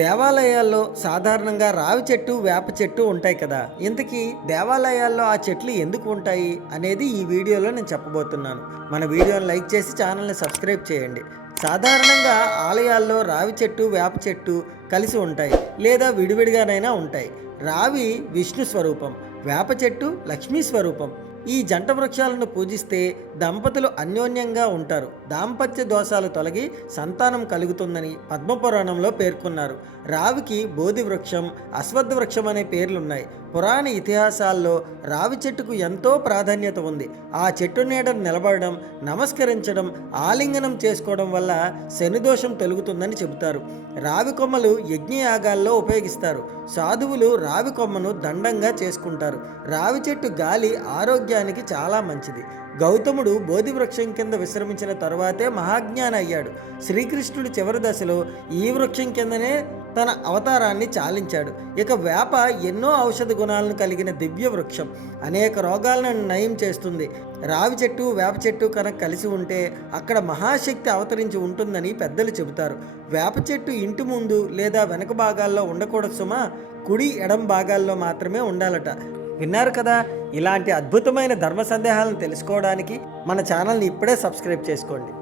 దేవాలయాల్లో సాధారణంగా రావి చెట్టు వేప చెట్టు ఉంటాయి కదా. ఇంతకీ దేవాలయాల్లో ఆ చెట్లు ఎందుకు ఉంటాయి అనేది ఈ వీడియోలో నేను చెప్పబోతున్నాను. మన వీడియోని లైక్ చేసి ఛానల్ని సబ్స్క్రైబ్ చేయండి. సాధారణంగా ఆలయాల్లో రావి చెట్టు వేప చెట్టు కలిసి ఉంటాయి లేదా విడివిడిగానైనా ఉంటాయి. రావి విష్ణు స్వరూపం వేప చెట్టు లక్ష్మీ స్వరూపం ఈ జంట వృక్షాలను పూజిస్తే దంపతులు అన్యోన్యంగా ఉంటారు. దాంపత్య దోషాలు తొలగి సంతానం కలుగుతుందని పద్మపురాణంలో పేర్కొన్నారు. రావికి బోధి వృక్షం అశ్వత్థ వృక్షం అనే పేర్లున్నాయి. పురాణ ఇతిహాసాల్లో రావి చెట్టుకు ఎంతో ప్రాధాన్యత ఉంది. ఆ చెట్టు నీడ నిలబడడం నమస్కరించడం ఆలింగనం చేసుకోవడం వల్ల శనిదోషం తొలుగుతుందని చెబుతారు. రావి కొమ్మలు యజ్ఞయాగాల్లో ఉపయోగిస్తారు. సాధువులు రావి కొమ్మను దండంగా చేసుకుంటారు. రావి చెట్టు గాలి ఆరోగ్యానికి చాలా మంచిది. గౌతముడు బోధి వృక్షం కింద విశ్రమించిన తరువాతే మహాజ్ఞాని అయ్యాడు. శ్రీకృష్ణుడు చివరి దశలో ఈ వృక్షం కిందనే తన అవతారాన్ని చాలించాడు. ఇక వేప ఎన్నో ఔషధ గుణాలను కలిగిన దివ్య వృక్షం. అనేక రోగాలను నయం చేస్తుంది. రావి చెట్టు వేప చెట్టు కనుక కలిసి ఉంటే అక్కడ మహాశక్తి అవతరించి ఉంటుందని పెద్దలు చెబుతారు. వేప చెట్టు ఇంటి ముందు లేదా వెనక భాగాల్లో ఉండకూడదు సుమా కుడి ఎడం భాగాల్లో మాత్రమే ఉండాలట. విన్నారు కదా? ఇలాంటి అద్భుతమైన ధర్మ సందేహాలను తెలుసుకోవడానికి మన ఛానల్ని ఇప్పుడే సబ్స్క్రైబ్ చేసుకోండి.